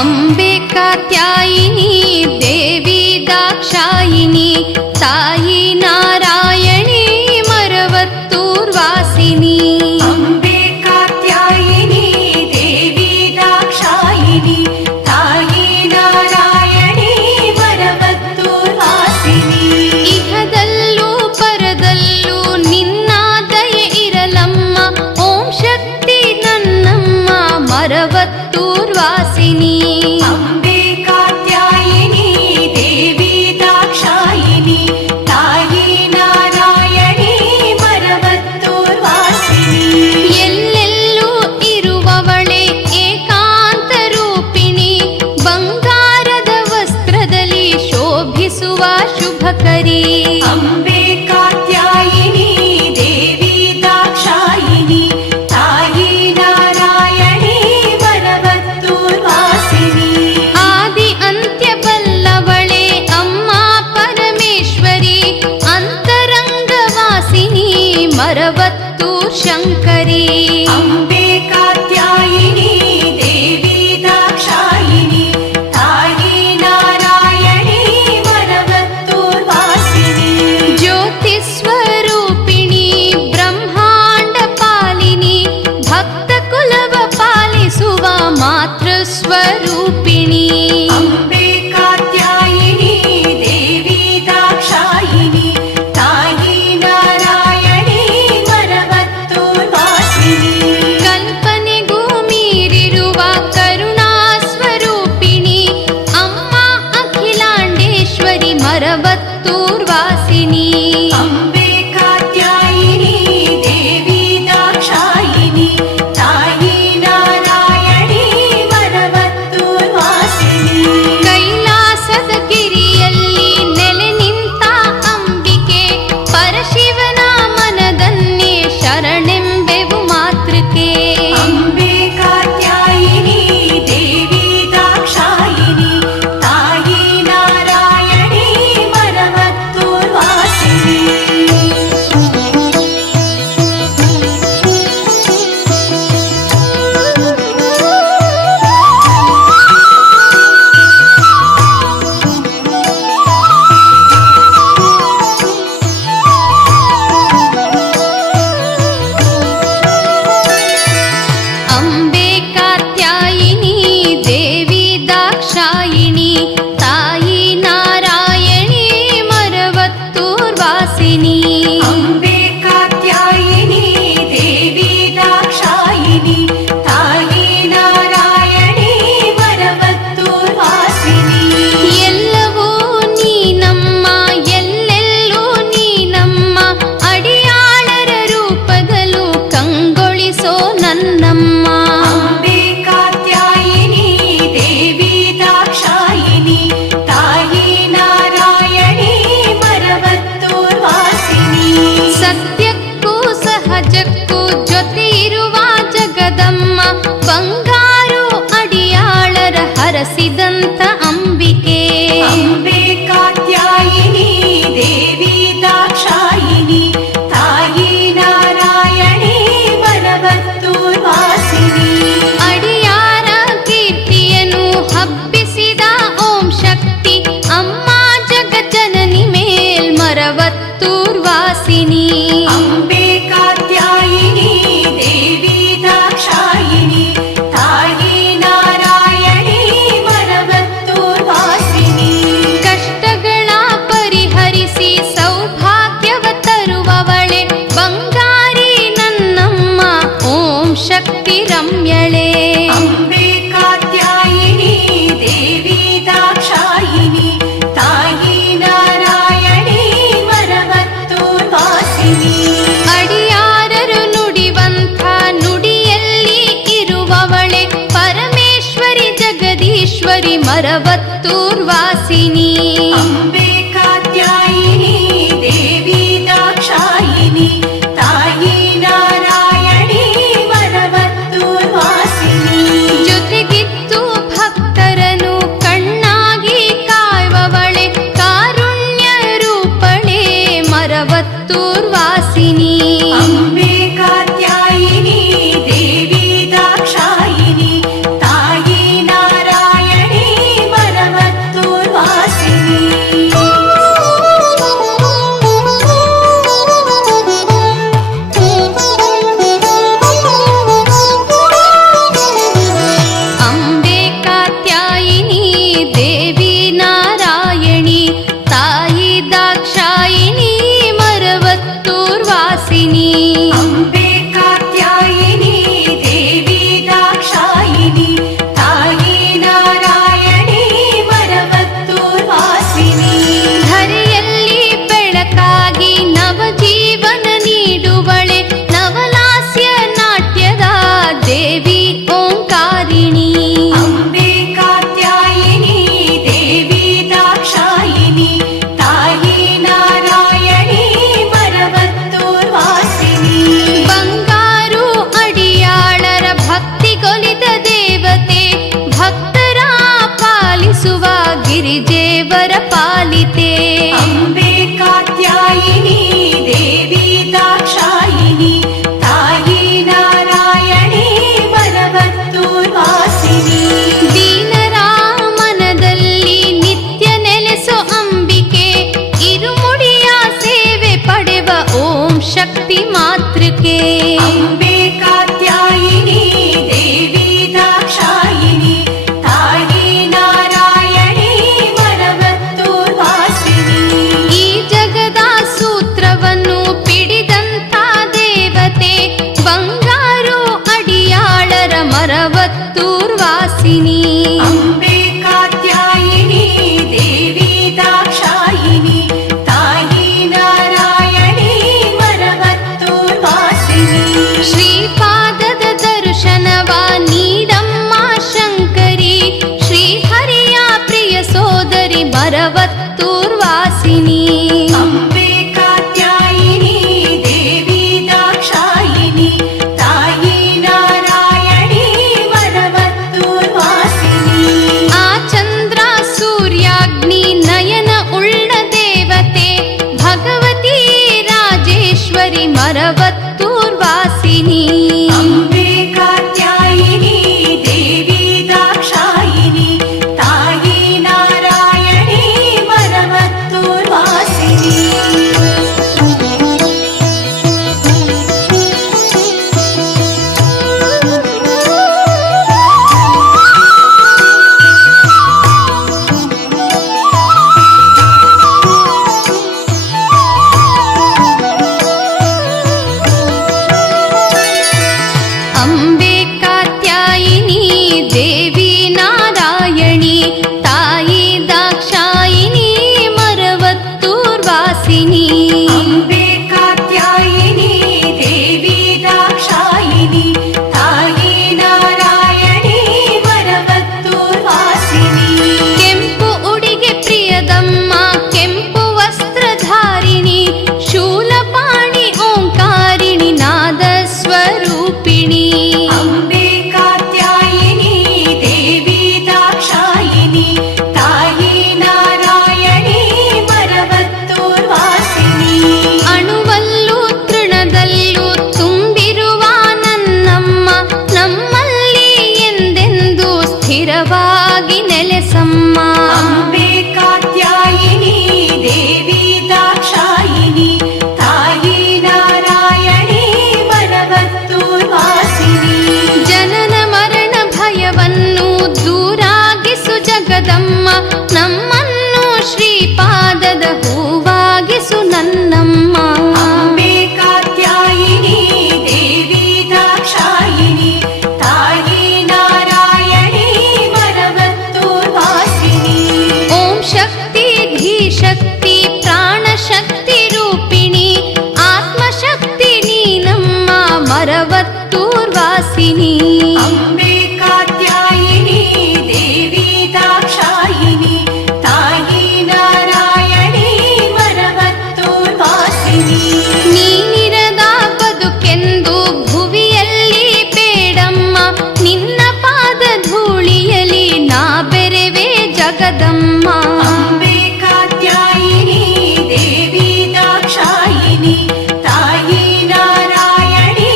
ಅಂಬೆ ಕಾತ್ಯಾಯಿನಿ ದೇವಿ ದಾಕ್ಷಾಯಿನಿ ತಾಯಿ ನಾರಾಯಣಿ ಮರವತ್ತೂರ್ ವಾಸಿನಿ. ಅಂಬೆ ಕಾತ್ಯಾಯಿನಿ ದೇವಿ ದಾಕ್ಷಾಯಿನಿ ತಾಯಿ ನಾರಾಯಣಿ ಮರವತ್ತೂರ್ ವಾಸಿನಿ. ಇಹದಲ್ಲೂ ಪರದಲ್ಲೂ ನಿನ್ನ ದಯೆ ಇರಲಮ್ಮ ಓಂ ಶಕ್ತಿ ನನ್ನಮ್ಮ ಮರವತ್ತೂರ್ ವಾಸಿನಿ. ಅಂಬೆ ಕಾತ್ಯಾಯಿನಿ ದೇವಿ ದಾಕ್ಷಾಯಿನಿ ತಾಯಿ ನಾರಾಯಣಿ ಮರವತ್ತೂರ್ ವಾಸಿನಿ. ಎಲ್ಲೆಲ್ಲೂ ಇರುವವಳೆ ಏಕಾಂತ ರೂಪಿಣಿ ಬಂಗಾರದ ವಸ್ತ್ರದಲ್ಲಿ ಶೋಭಿಸುವ ಶುಭಕರಿ. ಅಂಬೆ ಕಾತ್ಯಾಯಿನಿ ದೇವಿ ದಾಕ್ಷಾಯಿನಿ ತಾಯಿ ನಾರಾಯಣಿ ಮರವತ್ತೂರ್ ವಾಸಿನಿ. ಆದಿ ಅಂತ್ಯ ಬಲ್ಲವಳೆ ಅಮ್ಮ ಪರಮೇಶ್ವರಿ ಅಂತರಂಗ ವಾಸಿನಿ ಮರವತ್ತೂರ್ ಶಂಕರಿ. ಅಂಬೆ ಕಾತ್ಯಾಯಿನಿ ದೇವಿ ದಾಕ್ಷಾಯಿನಿ ತಾಯಿ ನಾರಾಯಣಿ ಮರವತ್ತೂರ್ ವಾಸಿನಿ. ಜ್ಯೋತಿ ಸ್ವರೂಪಿಣಿ ಬ್ರಹ್ಮಾಂಡ ಪಾಲಿನಿ ಭಕ್ತ ಕುಲವ ಪಾಲಿಸುವ ಮಾತೃ ಸ್ವರೂಪಿಣಿ. ಅಂಬೆ ಕಾತ್ಯಾಯಿನಿ ದೇವಿ ದಾಕ್ಷಾಯಿನಿ ತಾಯಿ ನಾರಾಯಣಿ ಮರವತ್ತೂರ್ ವಾಸಿನಿ. ಕಲ್ಪನೆಗೂ ಮೀರಿರುವ ಕರುಣಾ ಸ್ವರೂಪಿಣಿ ಅಮ್ಮ ಅಖಿಲಾಂಡೇಶ್ವರಿ ಮರವತ್ತೂರ್ ವಾಸಿನಿ. ಅಂಬೆ ಕಾತ್ಯಾಯಿನಿ ದೇವಿ ದಾಕ್ಷಾಯಿನಿ ತಾಯಿ ನಾರಾಯಣಿ ಮರವತ್ತೂರ್ ವಾಸಿನಿ. ಕೈಲಾಸದ ಗಿರಿಯಲ್ಲಿ ನೆಲೆ ನಿಂತ ಅಂಬಿಕೆ ಪರಶಿವನ ಮನದನ್ನೇ ಶರಣೆಂಬೆವು ಮಾತೃಕೆ. ಅಂಬೆ ಕಾತ್ಯಾಯಿನಿ ದೇವಿ ದಾಕ್ಷಾಯಿನಿ ತಾಯಿ ನಾರಾಯಣಿ ಮರವತ್ತೂರ್ ವಾಸಿನಿ. ಅಂಬೆ ಕಾತ್ಯಾಯಿನಿ ದೇವಿ ದಾಕ್ಷಾಯಿಣಿ ತಾಯಿ ನಾರಾಯಣಿ ಮರವತ್ತೂರ್ ವಾಸಿನಿ. ಅಂಬೆ ಕಾತ್ಯಾಯಿನಿ ದೇವಿ ದಾಕ್ಷಾಯಿನಿ ತಾಯಿ ನಾರಾಯಣಿ ಮರವತ್ತೂರ್ ವಾಸಿನಿ. ಎಲ್ಲವೂ ನೀನಮ್ಮ ಎಲ್ಲೆಲ್ಲೂ ನೀನಮ್ಮ ಅಡಿಯಾಳರ ರೂಪದಲ್ಲೂ ಕಂಗೊಳಿಸೋ ನನ್ನಮ್ಮ. ಅಂಬೆ ಕಾತ್ಯಾಯಿನಿ ದೇವಿ ದಾಕ್ಷಾಯಿನಿ ತಾಯಿ ನಾರಾಯಣಿ ಮರವತ್ತೂರ್ ವಾಸಿನಿ. ಸತ್ಯಕ್ಕೂ ಸಹಜಕ್ಕೂ ಜೊತೆ ಇರುವ ಜಗದಮ್ಮ ಬಂಗಾರು ಅಡಿಯಾಳರ ಹರಸಿದಂತ ಅಂಬಿಕೆ. ಅಂಬೆ ಕಾತ್ಯಾಯಿನಿ ದೇವಿ ದಾಕ್ಷಾಯಿನಿ ತಾಯಿ ನಾರಾಯಣಿ ಮರವತ್ತೂರ್ ವಾಸಿನಿ. ಅಡಿಯಾರ ಕೀರ್ತಿಯನ್ನು ಹಬ್ಬಿಸಿದ ಓಂ ಶಕ್ತಿ ಅಮ್ಮ ಜಗಜ್ಜನನಿ ಮೇಲ್ ಮರವತ್ತೂರ್ ವಾಸಿನಿ. ಅಂಬೆ ಕಾತ್ಯಾಯಿನಿ ದೇವಿ ದಾಕ್ಷಾಯಿನಿ ತಾಯಿ ನಾರಾಯಣಿ ಮರವತ್ತೂರ್ ವಾಸಿನಿ. ಕಷ್ಟಗಳ ಪರಿಹರಿಸಿ ಸೌಭಾಗ್ಯವ ತರುವವಳೆ ಬಂಗಾರಿ ನನ್ನಮ್ಮ ಓಂ ಶಕ್ತಿ ರಮ್ಯಳೆ. ಅಂಬೆ ಕಾತ್ಯಾಯಿನಿ ದೇವಿ ದಾಕ್ಷಾಯಿನಿ ತಾಯಿ ನಾರಾಯಣಿ ಮರವತ್ತೂರ್ ವಾಸಿನಿ. ಅಡಿಯಾರರು ನುಡಿವಂಥ ನುಡಿಯಲ್ಲಿ ಇರುವವಳೆ ಪರಮೇಶ್ವರಿ ಜಗದೀಶ್ವರಿ ಮರವತ್ತೂರ್ ವಾಸಿನಿ. ಅಂಬೆ ಕಾತ್ಯಾಯಿನಿ ದೇವಿ ದಾಕ್ಷಾಯಿನಿ ತಾಯಿ ನಾರಾಯಣಿ ಮರವತ್ತೂರ್ ವಾಸಿನಿ. ಜೊತೆಗಿದ್ದು ಭಕ್ತರನು ಕಣ್ಣಾಗಿ ಕಾಯುವವಳೆ ಕಾರುಣ್ಯ ರೂಪಳೆ ಮರವತ್ತೂರ್ ವಾಸಿನಿ. ಅಂಬೆ ಕಾತ್ಯಾಯಿನಿ ದೇವಿ ದಾಕ್ಷಾಯಿನಿ ತಾಯಿ ನಾರಾಯಣಿ गिरिजेवर पालिते अम्बे कात्यायिनी देवी दाक्षायिनी तायी नारायणी मरवत्तूर्वासिनी दीनರ ಮನದಲ್ಲಿ ನಿತ್ಯ ನೆಲೆಸೋ ಅಂಬಿಕೆ ಇರುಮುಡಿಯ ಸೇವೆ ಪಡೆವ ಓಂ ಶಕ್ತಿ ಮಾತೃಕೆ अम्बे कात्यायिनी देवी दाक्षायिनी तायी नारायणी मरवत्तूर्वासिनी ಈ ಜಗದ ಸೂತ್ರವನ್ನು ಪಿಡಿದಂತ ದೇವತೆ ಬಂಗಾರು ಅಡಿಯಾಳರ ಮರವತ್ತೂರ್ವಾಸಿನಿ अम्बे कात्यायिनी देवी दाक्षायिनी तायी नारायणी मरवत्तूर्वासिनी ಶ್ರೀಪಾದದ ದರ್ಶನವ ನೀಡಮ್ಮ ಶಂಕರಿ ಶ್ರೀಹರಿಯ ಪ್ರಿಯ ಸೋದರಿ ಮರವತ್ತೂರ್ವಾಸಿನಿ अम्बे कात्यायिनी देवी दाक्षायिनी तायी नारायणी मरवत्तूर्वासिनी ಆ ಚಂದ್ರ ಸೂರ್ಯಾಗ್ನಿ ನಯನ ಉಳ್ಳ ದೇವತೆ ಭಗವತಿ ರಾಜೇಶ್ವರಿ ಮರವತ್ತೂರ್ವಾಸಿನಿ अम्बे कात्यायिनी देवी दाक्षायिनी तायी नारायणी मरवत्तूर्वासिनी ಅಂಬೆ ಕಾತ್ಯಾಯಿನಿ ದೇವಿ ನಾರಾಯಣಿ ತಾಯಿ ದಾಕ್ಷಾಯಿನಿ ಮರವತ್ತೂರ್ವಾಸಿನಿ अम्बे कात्यायिनी देवी दाक्षायिनी तायी नारायणी मरवत्तूर्वासिनी ಕೆಂಪು ಉಡಿಗೆ ಪ್ರಿಯದಮ್ಮ ಕೆಂಪು ವಸ್ತ್ರಧಾರಿಣಿ ಶೂಲಪಾಣಿ ಓಂಕಾರಿಣಿ ನಾದ ಸ್ವರೂಪಿಣಿ अम्बे कात्यायिनी देवी दाक्षायिनी तायी नारायणी मरवत्तूर्वासिनी ಅಣುವಲ್ಲೂ ತೃಣದಲ್ಲೂ ತುಂಬಿರುವ ನನ್ನಮ್ಮ ನಮ್ಮಲ್ಲಿ ಎಂದೆಂದು ಸ್ಥಿರವಾಗಿ ನೆಲೆಸಮ್ಮ अम्बे कात्यायिनी देवी दाक्षायिनी तायी नारायणी मरवत्तूर्वासिनी ಜನನ ಮರಣ ಭಯವನ್ನು ದೂರಾಗಿಸು ಜಗದಮ್ಮ ನಮ್ಮನ್ನು ಶ್ರೀಪಾದದ ಹೂವಾಗಿಸು ನನ್ನಮ್ಮ अम्बे कात्यायिनी देवी दाक्षायिनी तायी नारायणी मरवत्तूर्वासिनी ಓಂ ಶಕ್ತಿ ಧೀಶಕ್ತಿ ಪ್ರಾಣಶಕ್ತಿ ರೂಪಿಣಿ ಆತ್ಮಶಕ್ತಿ ನೀನಮ್ಮ ಮರವತ್ತೂರ್ವಾಸಿನಿ अम्बे कात्यायिनी देवी दाक्षायिनी तायी नारायणी मरवत्तूर्वासिनी ನೀನಿರದ ಬದುಕೆಂದು ಭುವಿಯಲ್ಲಿ ಬೇಡಮ್ಮ ನಿನ್ನ ಪಾದ ಧೂಳಿಯಲಿ ನಾ ಬೆರೆವೆ ಜಗದಮ್ಮ अम्बे कात्यायिनी देवी दाक्षायिनी तायी नारायणी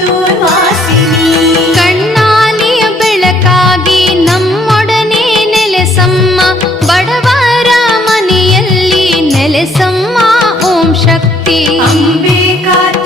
मरवत्तूर्वासिनी ಕಣ್ಣಾಲಿಯ ಬೆಳಕಾಗಿ ನಮ್ಮೊಡನೆ ನೆಲೆಸಮ್ಮ ಬಡವರ ಮನೆಯಲ್ಲಿ ನೆಲೆಸಮ್ಮ ಓಂ ಶಕ್ತಿ अम्बे कात्यायिनी